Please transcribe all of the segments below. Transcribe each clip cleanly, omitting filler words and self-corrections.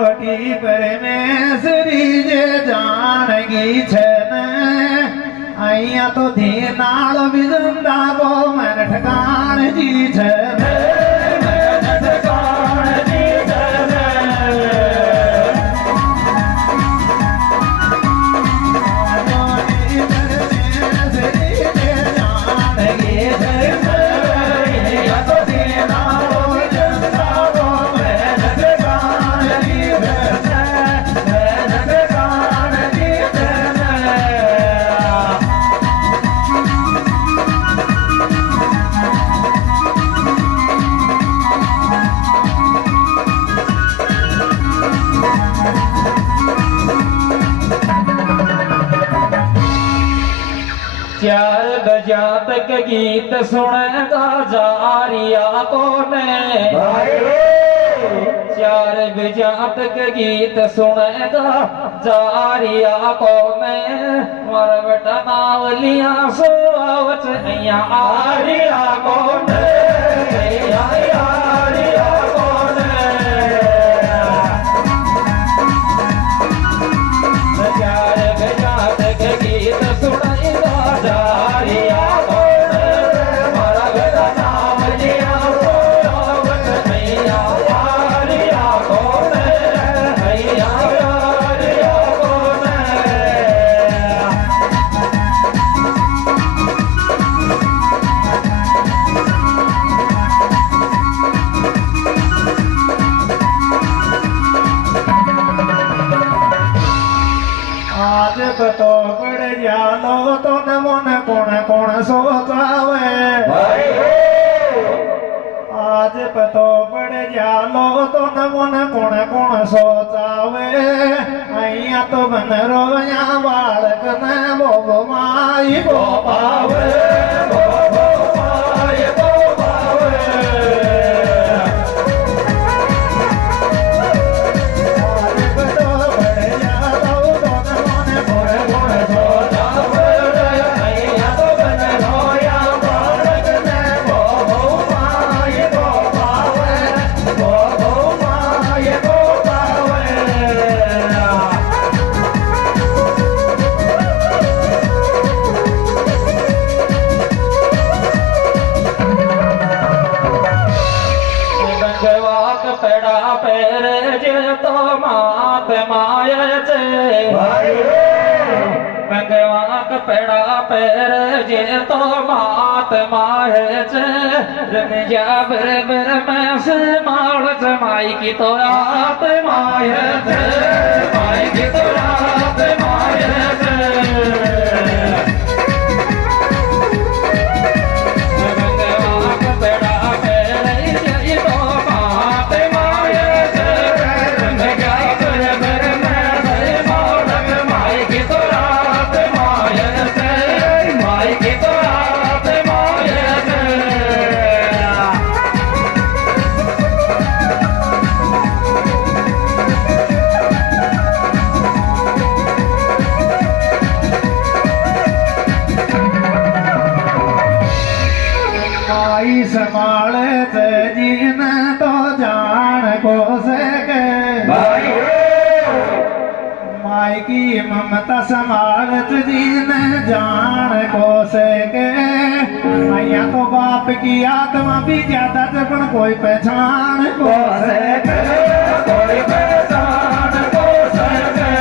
કોટી પરમેશ્વરી જે જાણગી છે ને અહીંયા તો ધીનાળ વિજંદાબો મન ઠકાણજી છે ને चार बजा तक गीत सुनेगा जारिया को ने चार बजा तक गीत सुनेगा जारिया को ने मार बेटा नाव लिया सोवच अया आरिया को ने आरिया को ने चार बजा तक गीत सुनेगा जारिया को मारा बेटा नाम लिया सोवच अया आरिया को अया आरिया को आज तो पड़ जालो तो न मन कोण कोण सोचावे आज पतो पड़ जालो तो न मन कोण कोण सोचावे अहिया तो बन रोया बालक ने बोबो माई बोपावे बोबो माई बोपावे पेड़ा पैर जे तो मात माया चे भगवान पेड़ा पैर जे तो मात माया चे रन जा बर बर में से माल जमाई की तो रात माया चे माई की तो रात माया चे भगवान पेड़ा पैर जे तो मात माया चे रन जा बर बर में से माल जमाई की तो रात माया चे माई की तो रात माया चे माई संभाले ते जीन तो जान को सके माई की ममता संभालत जीन जान को सके मैया तो बाप की आत्मा भी ज्यादा जबन कोई पहचान को सके कोई पहचान को सके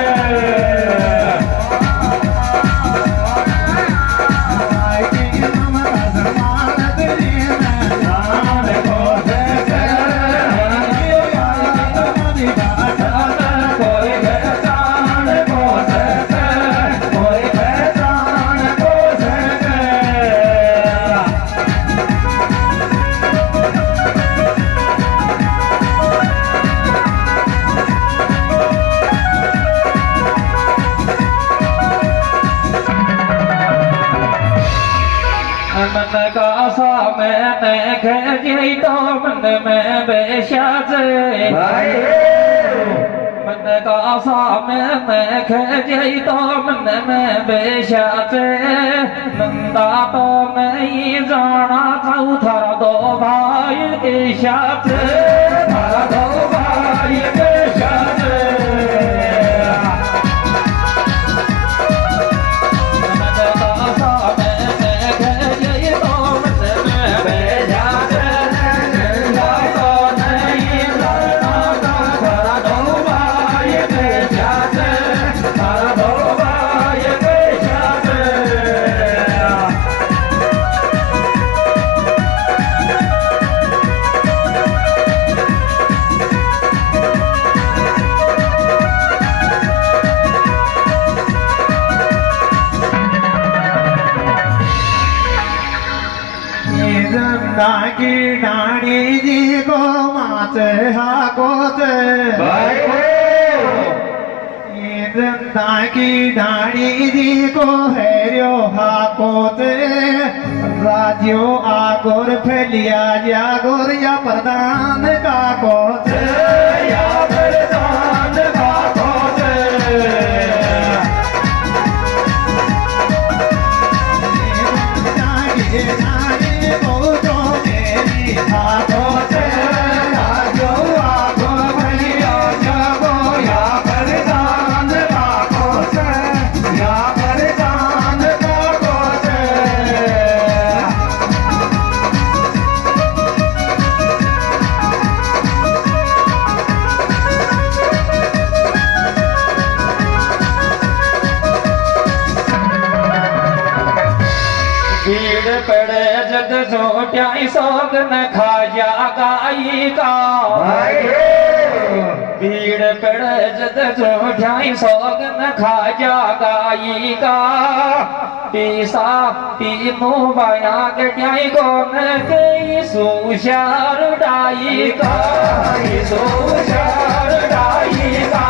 माई की ममता संभालत जीन जान को सके कोई पहचान को सके कोई पहचान को सके मन का सा मैंने खेजी तो मन में बेशाज मन का सा मैंने खेजी तो मन में बेशाज नंदा तो नहीं जाना था थारा दो भाई के साथ थारा दो भाई के साथ की डाणी जी को माचे हाकोते धंधा की डाणी जी को हैर्यो हाकोते राज्यो आगोर फैलिया जागोर या प्रधान का कोते या प्रधान का कोते नारी बोलो मेरी हाकोते राज्यो आगोर फैलिया जागो या प्रधान का कोते या प्रधान का कोते भीड़ पड़े जद छोट्याई सोग न खाया गाई का भीड़ पड़े जद छोट्याई सोग न खाया गाई का पीसा तीनों बाया गट्याई को न गई सुशार डाई का सुशार डाई का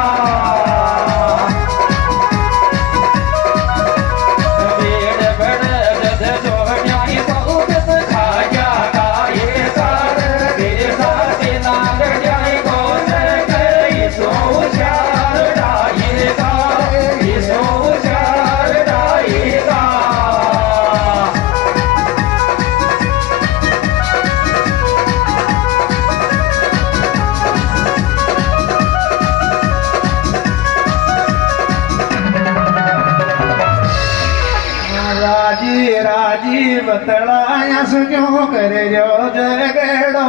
राजी राजी बतलाया क्यों करे जो जगड़ो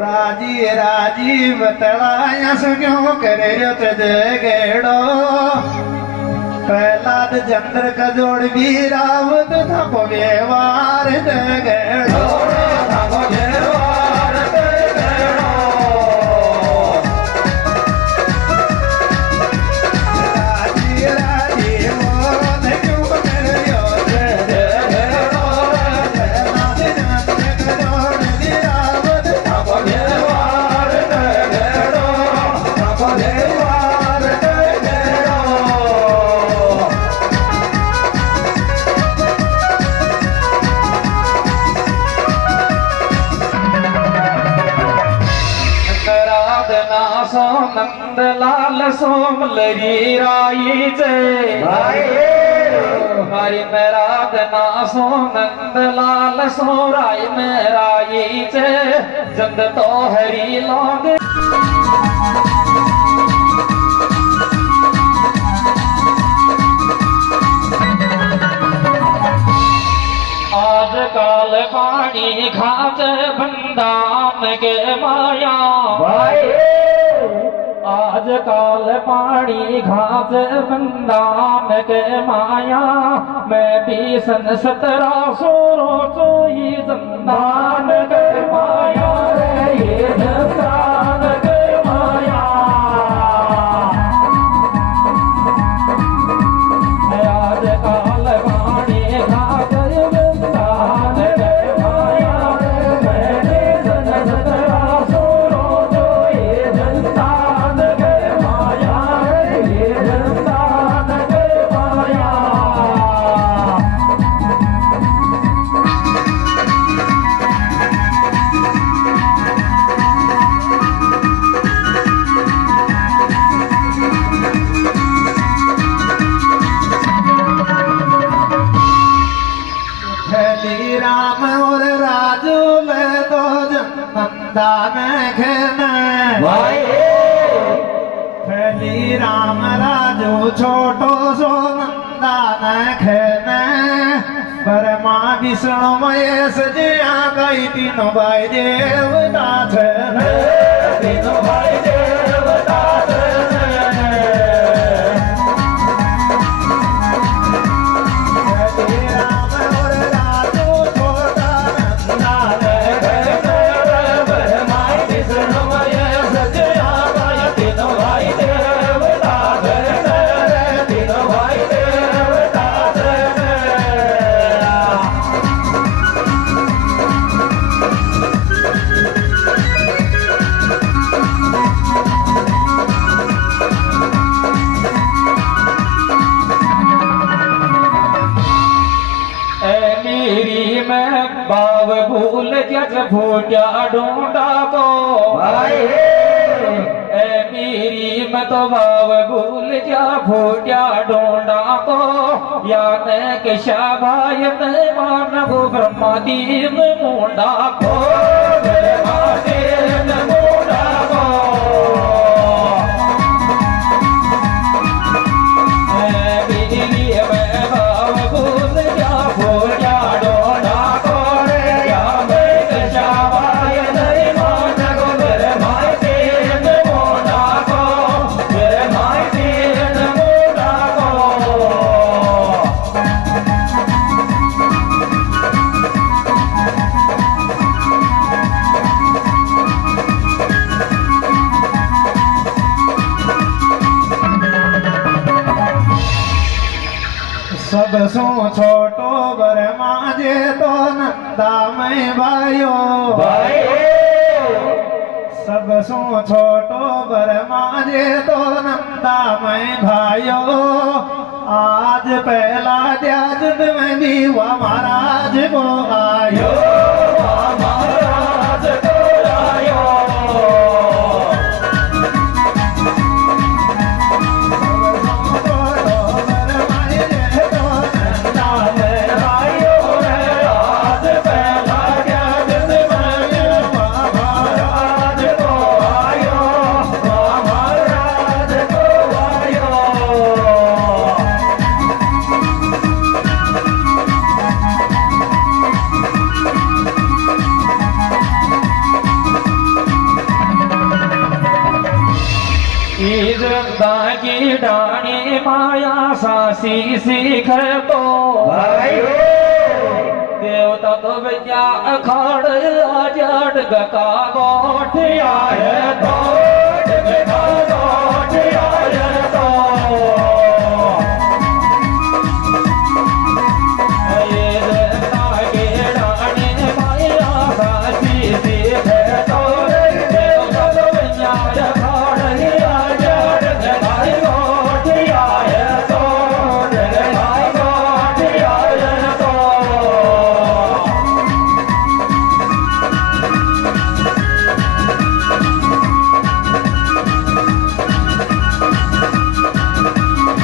राजी राजी बतलाया क्यों करे जो जगड़ो प्रहलाद चंद्र का जोड़ भी रावत था को व्यवहार जगड़ो नंद लाल सोमलरी राई जय हरि मेरा दना सो नंद लाल सो राय मेरा ये जय जंद तो हरी लोग आज काल पानी खाच बंदाम के माया आज काल पानी घास बंदाम के माया मैं भी सन 1700 चोई जंदान के माया रे ये जंदान के माया आज काल पानी घास बंदाम के माया मैं भी सन 1700 चोई जंदान राम और राजू में तो नंदा में खेना फैली राम राजू छोटो सो नंदा न खेना ब्रह्मा विष्णु महेश जिया गई तीनों भाई देवता थे तीनों भाई देवता थे फूटा ढूंढा को भाई ए मेरी मैं तो भाव भूल जा फूटा ढूंढा को याद के शाबाय मैं मानव ब्रह्मादीन मुंडा को ब्रह्मादीन मुंडा को बिजली में भाव भूल जा फूटा ढूंढा को याद के शाबाय नहीं मानव ब्रह्मादीन मुंडा को ब्रह्मादीन मुंडा को सब सो छोटो बरमा जे तो नंदा में भाइयो भाई सब सो छोटो बरमा जे तो नंदा में भाइयो आज पहला त्याज में भी वह महाराज को आयो महाराज को आयो की डाणी माया सासी सीख तो भाई देवता तो विद्या अखाड़ आजड़ गका गोठ आए तो